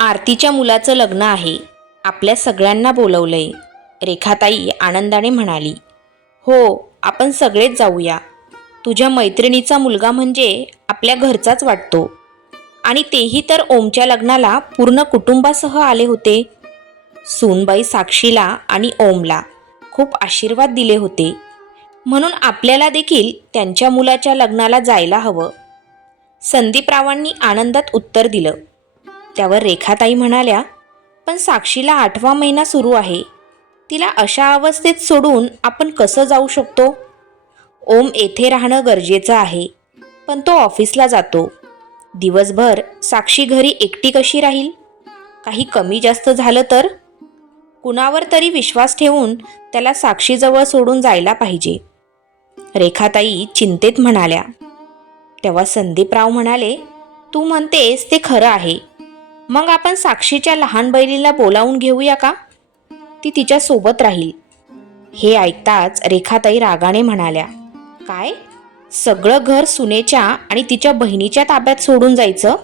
आरतीच्या मुलाचं लग्न आहे. आपल्या सगळ्यांना बोलवलंय. रेखाताई आनंदाने म्हणाली. हो, आपण सगळेच जाऊया. तुझ्या मैत्रिणीचा मुलगा म्हणजे आपल्या घरचाच वाटतो. आणि तेही तर ओमच्या लग्नाला पूर्ण कुटुंबासह आले होते. सूनबाई साक्षीला आणि ओमला खूप आशीर्वाद दिले होते. म्हणून आपल्याला देखील त्यांच्या मुलाच्या लग्नाला जायला हवं. संदीपरावांनी आनंदात उत्तर दिलं. त्यावर रेखाताई म्हणाल्या, पण साक्षीला 8वा महिना सुरू आहे. तिला अशा अवस्थेत सोडून आपण कसं जाऊ शकतो? ओम येथे राहणं गरजेचं आहे, पण तो ऑफिसला जातो. दिवसभर साक्षी घरी एकटी कशी राहील? काही कमी जास्त झालं तर? कुणावर तरी विश्वास ठेवून त्याला साक्षीजवळ सोडून जायला पाहिजे. रेखाताई चिंतेत म्हणाल्या. तेव्हा संदीपराव म्हणाले, तू म्हणतेस ते खरं आहे. मग आपण साक्षीच्या लहान बहिणीला बोलावून घेऊया का? ती तिच्या सोबत राहील. हे ऐकताच रेखाताई रागाने म्हणाल्या, काय? सगळं घर सुनेच्या आणि तिच्या बहिणीच्या ताब्यात सोडून जायचं?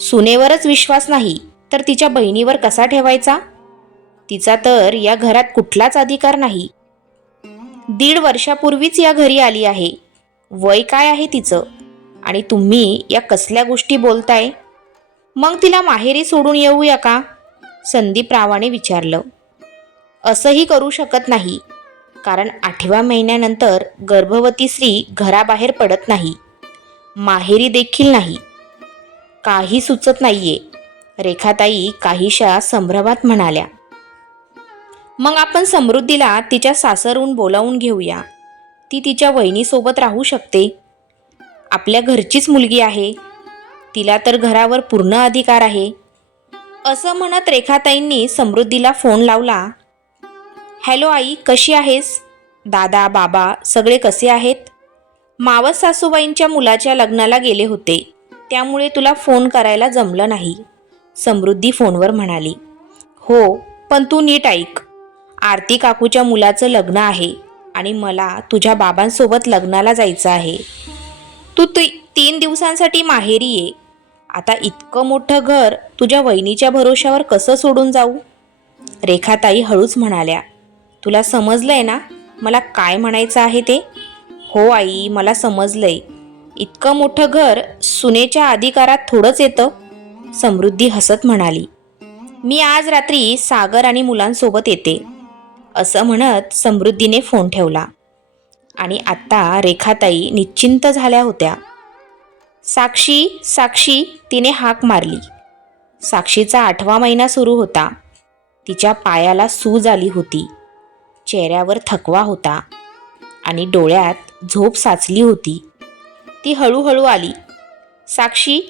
सुनेवरच विश्वास नाही तर तिच्या बहिणीवर कसा ठेवायचा? तिचा तर या घरात कुठलाच अधिकार नाही. 1.5 वर्षापूर्वीच या घरी आली आहे. वय काय आहे तिचं? आणि तुम्ही या कसल्या गोष्टी बोलताय? मग तिला माहेरी सोडून येऊया का? संदीपरावाने विचारलं. असंही करू शकत नाही, कारण 8व्या महिन्यानंतर गर्भवती स्त्री घराबाहेर पडत नाही, माहेरी देखील नाही. काही सुचत नाहीये, रेखाताई काहीशा संभ्रमात म्हणाल्या. मग आपण समृद्धीला तिच्या सासरहून बोलावून घेऊया. ती तिच्या वहिनीसोबत राहू शकते. आपल्या घरचीच मुलगी आहे. तिला तर घरावर पूर्ण अधिकार आहे. असं म्हणत रेखाताईंनी समृद्धीला फोन लावला. हॅलो आई, कशी आहेस? दादा बाबा सगळे कसे आहेत? मावस सासूबाईंच्या मुलाच्या लग्नाला गेले होते, त्यामुळे तुला फोन करायला जमलं नाही, समृद्धी फोनवर म्हणाली. हो, पण तू नीट ऐक. आरती काकूच्या मुलाचं लग्न आहे आणि मला तुझ्या बाबांसोबत लग्नाला जायचं आहे. तू 3 दिवसांसाठी माहेरी ये. आता इतकं मोठं घर तुझ्या वहिनीच्या भरोश्यावर कसं सोडून जाऊ? रेखाताई हळूच म्हणाल्या. तुला समजलंय ना मला काय म्हणायचं आहे ते? हो आई, मला समजलंय. इतकं मोठं घर सुनेच्या अधिकारात थोडंच येतं, समृद्धी हसत म्हणाली. मी आज रात्री सागर आणि मुलांसोबत येते, असं म्हणत समृद्धीने फोन ठेवला. आणि आत्ता रेखाताई निश्चिंत झाल्या होत्या. साक्षी, साक्षी, तिने हाक मारली. साक्षीचा 8वा महिना सुरू होता. तिच्या पायाला सूज आली होती, चेहऱ्यावर थकवा होता आणि डोळ्यात झोप साचली होती. ती हळूहळू आली. साक्षी,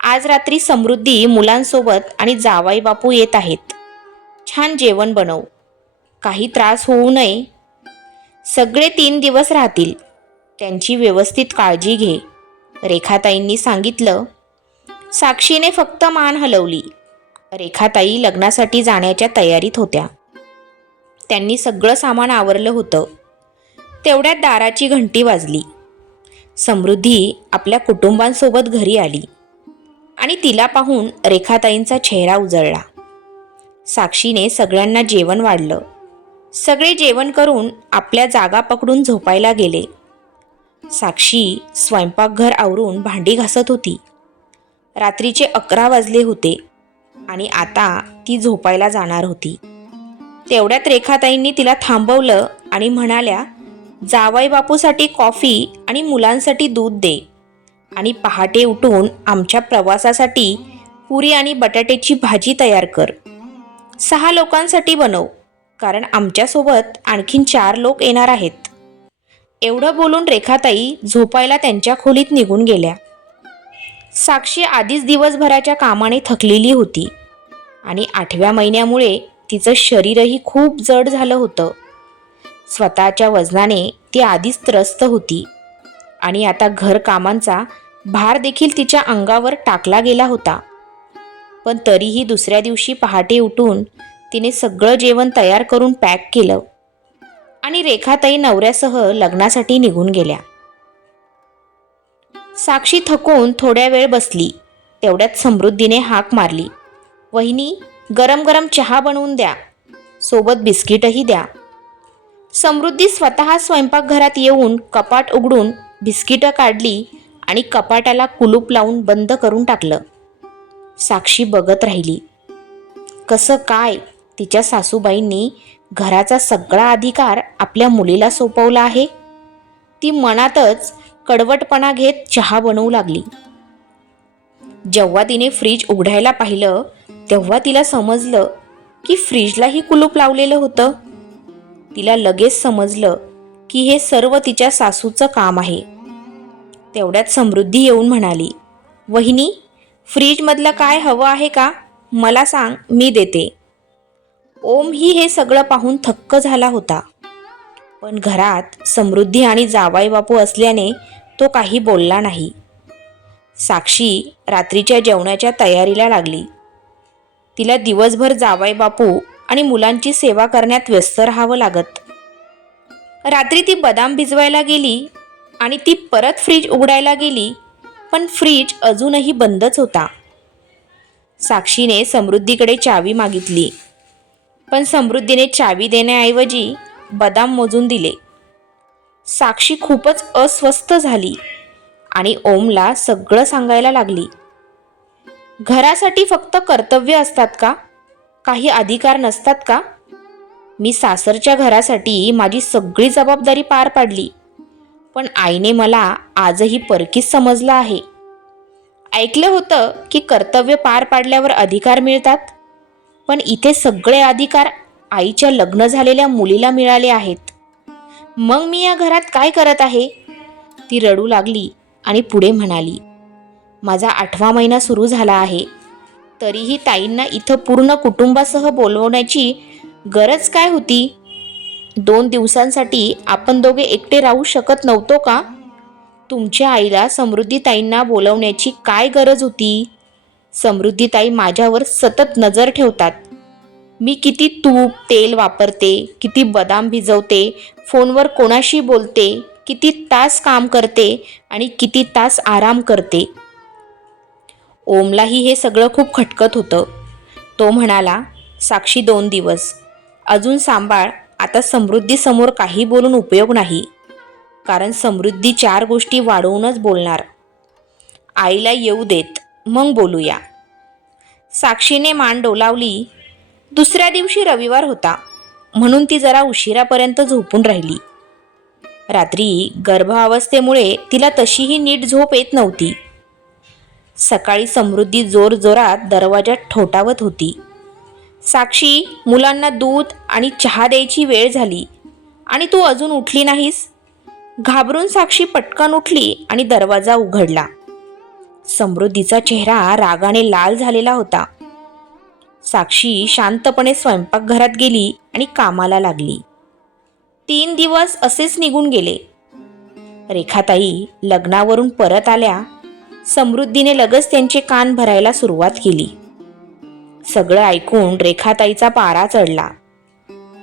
आज रात्री समृद्धी मुलांसोबत आणि जावाई बापू येत आहेत. छान जेवण बनव. काही त्रास होऊ नये. सगळे 3 दिवस राहतील. त्यांची व्यवस्थित काळजी घे, रेखाताईंनी सांगितलं. साक्षीने फक्त मान हलवली. रेखाताई लग्नासाठी जाण्याच्या तयारीत होत्या. त्यांनी सगळं सामान आवरलं होतं. तेवढ्यात दाराची घंटी वाजली. समृद्धी आपल्या कुटुंबांसोबत घरी आली आणि तिला पाहून रेखाताईंचा चेहरा उजळला. साक्षीने सगळ्यांना जेवण वाढलं. सगळे जेवण करून आपल्या जागा पकडून झोपायला गेले. साक्षी स्वयंपाकघर आवरून भांडी घासत होती. रात्रीचे 11 वाजले होते आणि आता ती झोपायला जाणार होती. तेवढ्यात रेखाताईंनी तिला थांबवलं आणि म्हणाल्या, जावाई बापूसाठी कॉफी आणि मुलांसाठी दूध दे. आणि पहाटे उठून आमच्या प्रवासासाठी पुरी आणि बटाट्याची भाजी तयार कर. 6 लोकांसाठी बनव, कारण आमच्यासोबत आणखीन 4 लोक येणार आहेत. एवढं बोलून रेखाताई झोपायला त्यांच्या खोलीत निघून गेल्या. साक्षी आधीच दिवसभराच्या कामाने थकलेली होती आणि 8व्या महिन्यामुळे तिचं शरीरही खूप जड झालं होतं. स्वतःच्या वजनाने ती आधीच त्रस्त होती आणि आता घरकामांचा भार देखील तिच्या अंगावर टाकला गेला होता. पण तरीही दुसऱ्या दिवशी पहाटे उठून तिने सगळं जेवण तयार करून पॅक केलं आणि रेखाताई नवऱ्यासह लग्नासाठी निघून गेल्या. साक्षी थकून थोड्या वेळ बसली. तेवढ्यात समृद्धीने हाक मारली. वहिनी, गरम गरम चहा बनवून द्या, सोबत बिस्किटही द्या. समृद्धी स्वतः स्वयंपाकघरात येऊन कपाट उघडून बिस्किटं काढली आणि कपाटाला कुलूप लावून बंद करून टाकलं. साक्षी बघत राहिली. कसं काय तिच्या सासूबाईंनी घराचा सगळा अधिकार आपल्या मुलीला सोपवला आहे. ती मनातच कडवटपणा घेत चहा बनवू लागली. जेव्हा तिने फ्रीज उघडायला पाहिलं तेव्हा तिला समजलं की फ्रीजलाही कुलूप लावलेलं होतं. तिला लगेच समजलं की हे सर्व तिच्या सासूचं काम आहे. तेवढ्यात समृद्धी येऊन म्हणाली, वहिनी, फ्रीजमधलं काय हवं आहे का? मला सांग, मी देते. ओमही हे सगळं पाहून थक्क झाला होता. पण घरात समृद्धी आणि जावाई बापू असल्याने तो काही बोलला नाही. साक्षी रात्रीच्या जेवणाच्या तयारीला लागली. तिला दिवसभर जावाई बापू आणि मुलांची सेवा करण्यात व्यस्त राहावं लागत. रात्री ती बदाम भिजवायला गेली आणि ती परत फ्रीज उघडायला गेली, पण फ्रीज अजूनही बंदच होता. साक्षीने समृद्धीकडे चावी मागितली, पण समृद्धीने चावी देण्याऐवजी बदाम मोजून दिले. साक्षी खूपच अस्वस्थ झाली आणि ओमला सगळं सांगायला लागली. घरासाठी फक्त कर्तव्य असतात का? काही अधिकार नसतात का? मी सासरच्या घरासाठी माझी सगळी जबाबदारी पार पाडली, पण आईने मला आजही परकीच समजलं आहे. ऐकलं होतं की कर्तव्य पार पाडल्यावर अधिकार मिळतात, पण इथे सगळे अधिकार आईच्या लग्न झालेल्या मुलीला मिळाले आहेत. मग मी या घरात काय करत आहे? ती रडू लागली आणि पुढे म्हणाली, माझा 8वा महिना सुरू झाला आहे, तरीही ताईंना इथं पूर्ण कुटुंबासह बोलवण्याची गरज काय होती? 2 दिवसांसाठी आपण दोघे एकटे राहू शकत नव्हतो का? तुमच्या आईला समृद्धी ताईंना बोलवण्याची काय गरज होती? समृद्धी ताई माझ्यावर सतत नजर ठेवतात. मी किती तूप तेल वापरते, किती बदाम भिजवते, फोनवर कोणाशी बोलते, किती तास काम करते आणि किती तास आराम करते. ओमलाही हे सगळं खूप खटकत होतं. तो म्हणाला, साक्षी 2 दिवस अजून सांभाळ. आता समृद्धीसमोर काही बोलून उपयोग नाही, कारण समृद्धी 4 गोष्टी वाढवूनच बोलणार. आईला येऊ देत, मग बोलूया. साक्षीने मान डोलावली. दुसऱ्या दिवशी रविवार होता, म्हणून ती जरा उशिरापर्यंत झोपून राहिली. रात्री गर्भावस्थेमुळे तिला तशीही नीट झोप येत नव्हती. सकाळी समृद्धी जोरजोरात दरवाजात ठोठावत होती. साक्षी, मुलांना दूध आणि चहा द्यायची वेळ झाली आणि तू अजून उठली नाहीस. घाबरून साक्षी पटकन उठली आणि दरवाजा उघडला. समृद्धीचा चेहरा रागाने लाल झालेला होता. साक्षी शांतपणे स्वयंपाकघरात गेली आणि कामाला लागली. 3 दिवस असेच निघून गेले. रेखाताई लग्नावरून परत आल्या. समृद्धीने लगेच त्यांचे कान भरायला सुरुवात केली. सगळं ऐकून रेखाताईचा पारा चढला.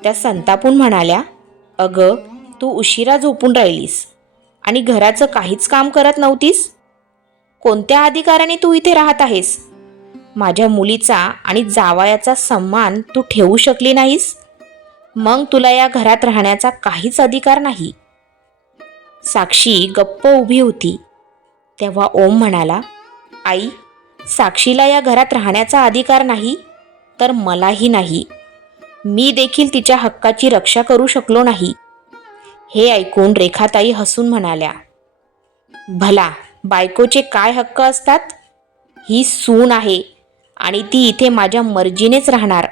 त्या संतापून म्हणाल्या, अगं, तू उशिरा झोपून राहिलीस आणि घराचं काहीच काम करत नव्हतीस. कोणत्या अधिकाराने तू इथे राहत आहेस? माझ्या मुलीचा आणि जावयाचा सन्मान तू ठेवू शकली नाहीस, मग तुला या घरात राहण्याचा काहीच अधिकार नाही. साक्षी गप्प उभी होती. तेव्हा ओम म्हणाला, आई, साक्षीला या घरात राहण्याचा अधिकार नाही तर मलाही नाही. मी देखील तिच्या हक्काची रक्षा करू शकलो नाही. हे ऐकून रेखाताई हसून म्हणाल्या, भला बायकोचे काय हक्क असतात? ही सून आहे आणि ती इथे माझ्या मर्जीनेच राहणार.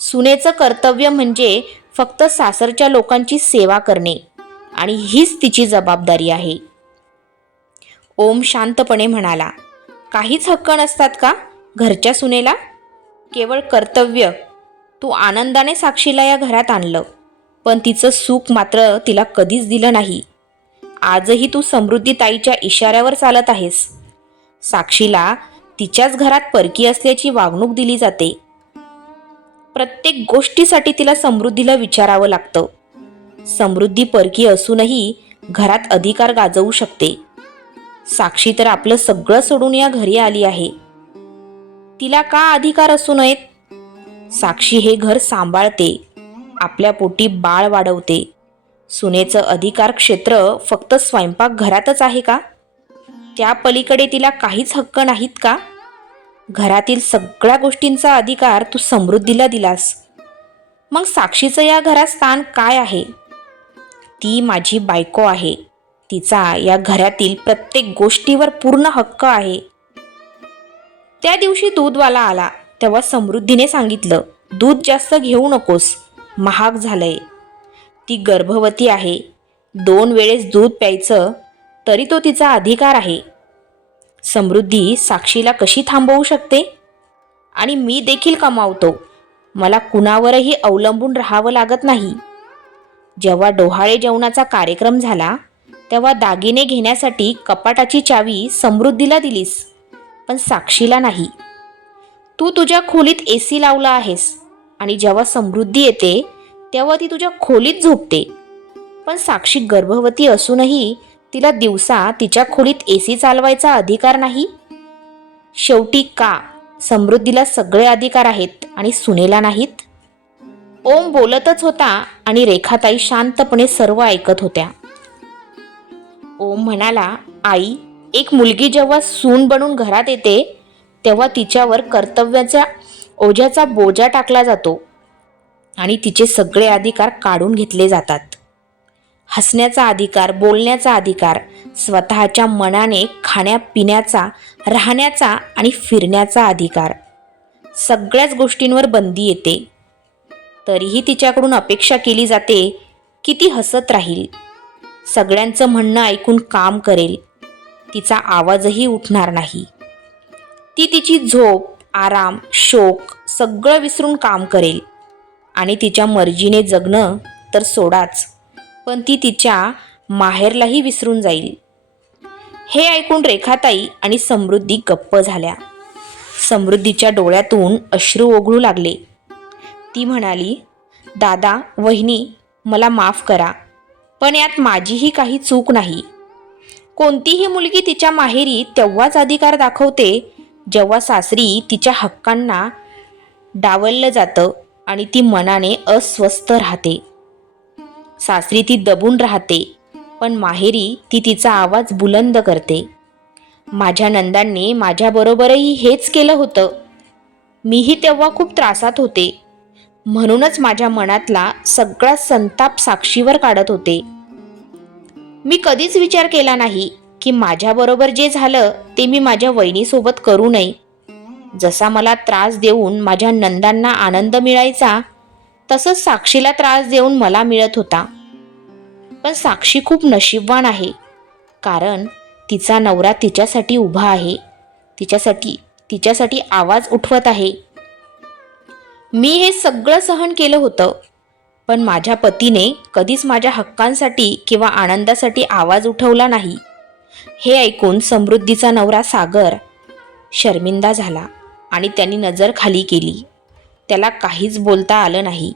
सुनेचं कर्तव्य म्हणजे फक्त सासरच्या लोकांची सेवा करणे आणि हीच तिची जबाबदारी आहे. ओम शांतपणे म्हणाला, काहीच हक्क नसतात का घरच्या सुनेला? केवळ कर्तव्य. तू आनंदाने साक्षीला या घरात आणलं, पण तिचं सुख मात्र तिला कधीच दिलं नाही. आजही तू समृद्धी ताईच्या इशाऱ्यावर चालत आहेस. साक्षीला तिच्याच घरात परकी असल्याची वागणूक दिली जाते. प्रत्येक गोष्टीसाठी तिला समृद्धीला विचारावं लागतं. समृद्धी परकी असूनही घरात अधिकार गाजवू शकते. साक्षी तर आपलं सगळं सोडून या घरी आली आहे. तिला का अधिकार असू नयेत? साक्षी हे घर सांभाळते, आपल्या पोटी बाळ वाढवते. सुनेचं अधिकार क्षेत्र फक्त स्वयंपाकघरातच आहे का? त्या पलीकडे तिला काहीच हक्क नाहीत का? घरातील सगळ्या गोष्टींचा अधिकार तू समृद्धीला दिलास. मग साक्षीचं या घरात स्थान काय आहे? ती माझी बायको आहे. तिचा या घरातील प्रत्येक गोष्टीवर पूर्ण हक्क आहे. त्या दिवशी दूधवाला आला तेव्हा समृद्धीने सांगितलं, दूध जास्त घेऊ नकोस, महाग झालंय. ती गर्भवती आहे. 2 वेळेस दूध प्यायचं तरी तो तिचा अधिकार आहे. समृद्धी साक्षीला कशी थांबवू शकते? आणि मी देखील कमावतो. मला कुणावरही अवलंबून राहावं लागत नाही. जेव्हा डोहाळे जेवणाचा कार्यक्रम झाला तेव्हा दागिने घेण्यासाठी कपाटाची चावी समृद्धीला दिलीस, पण साक्षीला नाही. तू तुझ्या खोलीत AC लावला आहेस आणि जेव्हा समृद्धी येते तेव्हा ती तुझ्या खोलीत झोपते. पण साक्षी गर्भवती असूनही तिला दिवसा तिच्या खोलीत AC चालवायचा अधिकार नाही. शेवटी का समृद्धीला सगळे अधिकार आहेत आणि सुनेला नाहीत? ओम बोलतच होता आणि रेखाताई शांतपणे सर्व ऐकत होत्या. ओम म्हणाला, आई, एक मुलगी जेव्हा सून बनून घरात येते तेव्हा तिच्यावर कर्तव्याच्या ओझ्याचा बोजा टाकला जातो आणि तिचे सगळे अधिकार काढून घेतले जातात. हसण्याचा अधिकार, बोलण्याचा अधिकार, स्वतःच्या मनाने खाण्यापिण्याचा, राहण्याचा आणि फिरण्याचा अधिकार, सगळ्याच गोष्टींवर बंदी येते. तरीही तिच्याकडून अपेक्षा केली जाते की ती हसत राहील, सगळ्यांचं म्हणणं ऐकून काम करेल, तिचा आवाजही उठणार नाही. ती तिची झोप, आराम, शोक सगळं विसरून काम करेल आणि तिच्या मर्जीने जगणं तर सोडाच, पण ती तिच्या माहेरलाही विसरून जाईल. हे ऐकून रेखाताई आणि समृद्धी गप्प झाल्या. समृद्धीच्या डोळ्यातून अश्रू ओघळू लागले. ती म्हणाली, दादा, वहिनी, मला माफ करा, पण यात माझीही काही चूक नाही. कोणतीही मुलगी तिच्या माहेरी तेव्हाच अधिकार दाखवते जेव्हा सासरी तिच्या हक्कांना डावललं जातं आणि ती मनाने अस्वस्थ राहते. सासरी ती दबून राहते, पण माहेरी ती तिचा आवाज बुलंद करते. माझ्या नंदांनी माझ्याबरोबरही हेच केलं होतं. मीही तेव्हा खूप त्रासात होते, म्हणूनच माझ्या मनातला सगळा संताप साक्षीवर काढत होते. मी कधीच विचार केला नाही की माझ्याबरोबर जे झालं ते मी माझ्या वहिनीसोबत करू नये. जसा मला त्रास देऊन माझ्या नंदांना आनंद मिळायचा तसंच साक्षीला त्रास देऊन मला मिळत होता. पण साक्षी खूप नशीबवान आहे, कारण तिचा नवरा तिच्यासाठी उभा आहे, तिच्यासाठी आवाज उठवत आहे. मी हे सगळं सहन केलं होतं, पण माझ्या पतीने कधीच माझ्या हक्कांसाठी किंवा आनंदासाठी आवाज उठवला नाही. हे ऐकून समृद्धीचा नवरा सागर शर्मिंदा झाला आणि त्यांनी नजर खाली केली. त्याला काहीच बोलता आलं नाही.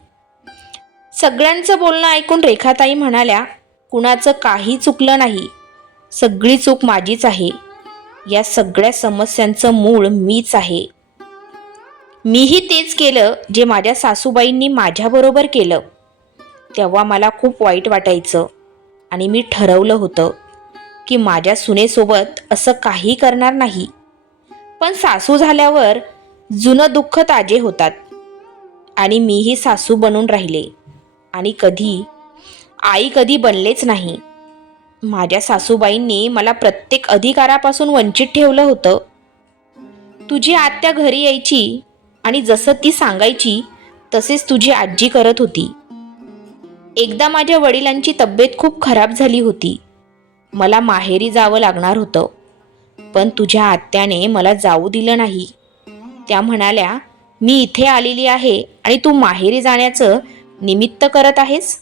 सगळ्यांचं बोलणं ऐकून रेखाताई म्हणाल्या, कुणाचं काही चुकलं नाही, सगळी चूक माझीच आहे. या सगळ्या समस्यांचं मूळ मीच आहे. मीही तेच केलं जे माझ्या सासूबाईंनी माझ्याबरोबर केलं. तेव्हा मला खूप वाईट वाटायचं आणि मी ठरवलं होतं की माझ्या सुनेसोबत असं काही करणार नाही. पण सासू झाल्यावर जुनं दुःख ताजे होतात आणि मीही सासू बनून राहिले आणि आई कधी बनलेच नाही. माझ्या सासूबाईंनी मला प्रत्येक अधिकारापासून वंचित ठेवलं होतं. तुझी आत्या घरी यायची आणि जसं ती सांगायची तसेच तुझी आजी करत होती. एकदा माझ्या वडिलांची तब्येत खूप खराब झाली होती. मला माहेरी जावं लागणार होतं, पण तुझ्या आत्याने मला जाऊ दिलं नाही. त्या म्हणाल्या, मी इथे आलेली आहे आणि तू माहेरी जाण्याचं निमित्त करत आहेस.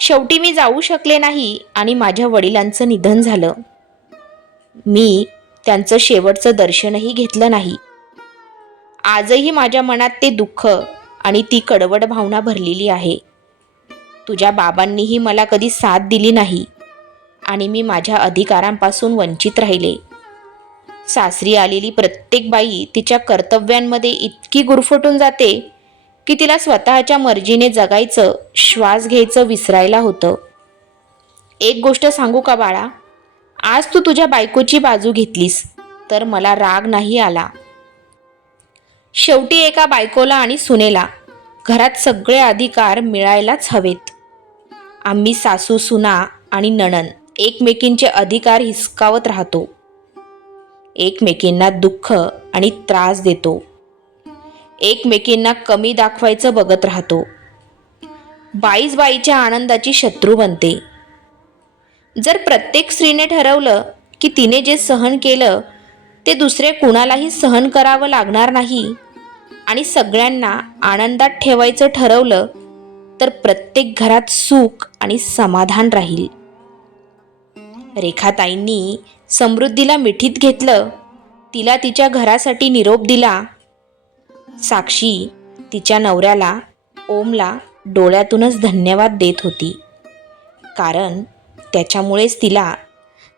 शेवटी मी जाऊ शकले नाही आणि माझ्या वडिलांचं निधन झालं. मी त्यांचं शेवटचं दर्शनही घेतलं नाही. आजही माझ्या मनात ते दुःख आणि ती कडवड भावना भरलेली आहे. तुझ्या बाबांनीही मला कधी साथ दिली नाही आणि मी माझ्या अधिकारांपासून वंचित राहिले. सासरी आलेली प्रत्येक बाई तिच्या कर्तव्यांमध्ये इतकी गुरफटून जाते की तिला स्वतःच्या मर्जीने जगायचं, श्वास घ्यायचं विसरायला होतं. एक गोष्ट सांगू का बाळा, आज तू तुझ्या बायकोची बाजू घेतलीस तर मला राग नाही आला. शेवटी एका बायकोला आणि सुनेला घरात सगळे अधिकार मिळायलाच हवेत. आम्ही सासू सुना आणि नणन एकमेकींचे अधिकार हिसकावत राहतो, एकमेकींना दुःख आणि त्रास देतो, एकमेकींना कमी दाखवायचं बघत राहतो. बाईच बाईच्या आनंदाची शत्रू बनते. जर प्रत्येक स्त्रीने ठरवलं की तिने जे सहन केलं ते दुसरे कुणालाही सहन करावं लागणार नाही आणि सगळ्यांना आनंदात ठेवायचं ठरवलं तर प्रत्येक घरात सुख आणि समाधान राहील. रेखाताईंनी समृद्धीला मिठीत घेतलं, तिला तिच्या घरासाठी निरोप दिला. साक्षी तिच्या नवऱ्याला, ओमला डोळ्यातूनच धन्यवाद देत होती, कारण त्याच्यामुळेच तिला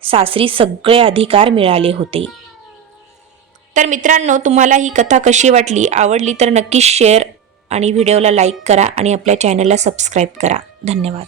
सासरी सगळे अधिकार मिळाले होते. तर मित्रांनो, तुम्हाला ही कथा कशी वाटली? आवडली तर नक्की शेअर आणि व्हिडिओला लाईक करा आणि आपल्या चॅनलला सबस्क्राईब करा. धन्यवाद.